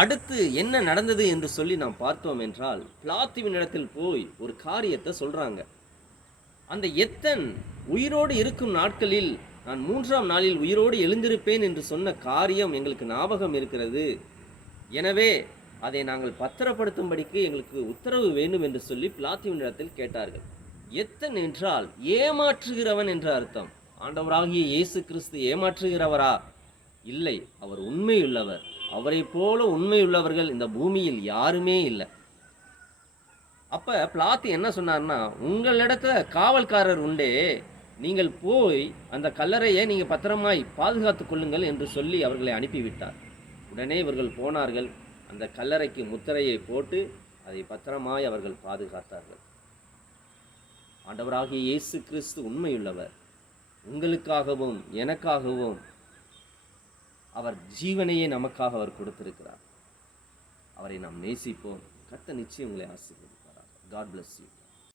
அடுத்து என்ன நடந்தது என்று சொல்லி நாம் பார்த்தோம் என்றால், பிலாத்துவினிடத்தில் போய் ஒரு காரியத்தை சொல்றாங்க. அந்த எத்தன் உயிரோடு இருக்கும் நாட்களில் நான் 3ஆம் நாளில் உயிரோடு எழுந்திருப்பேன் என்று சொன்ன காரியம் எங்களுக்கு ஞாபகம் இருக்கிறது. எனவே அதை நாங்கள் பத்திரப்படுத்தும்படிக்கு எங்களுக்கு உத்தரவு வேண்டும் என்று சொல்லி பிலாத்துவினிடத்தில் கேட்டார்கள். எத்தன் என்றால் ஏமாற்றுகிறவன் என்ற அர்த்தம். ஆண்டவராகிய இயேசு கிறிஸ்து ஏமாற்றுகிறவரா? இல்லை, அவர் உண்மையுள்ளவர். அவரைப் போல உண்மையுள்ளவர்கள் இந்த பூமியில் யாருமே இல்லை. அப்ப பிலாத்து என்ன சொன்னார்னா, உங்களிடத்துல காவல்காரர் உண்டே, நீங்கள் போய் அந்த கல்லறையை நீங்க பத்திரமாய் பாதுகாத்துக் கொள்ளுங்கள் என்று சொல்லி அவர்களை அனுப்பிவிட்டார். உடனே இவர்கள் போனார்கள். அந்த கல்லறைக்கு முத்திரையை போட்டு அதை பத்திரமாய் அவர்கள் பாதுகாத்தார்கள். ஆண்டவராகிய இயேசு கிறிஸ்து உண்மையுள்ளவர். உங்களுக்காகவும் எனக்காகவும் அவர் ஜீவனையே நமக்காக அவர் கொடுத்திருக்கிறார். அவரை நாம் நேசிப்போம். கர்த்தர் நிச்சயம் உங்களை ஆசீர்வதிப்பார். God bless you.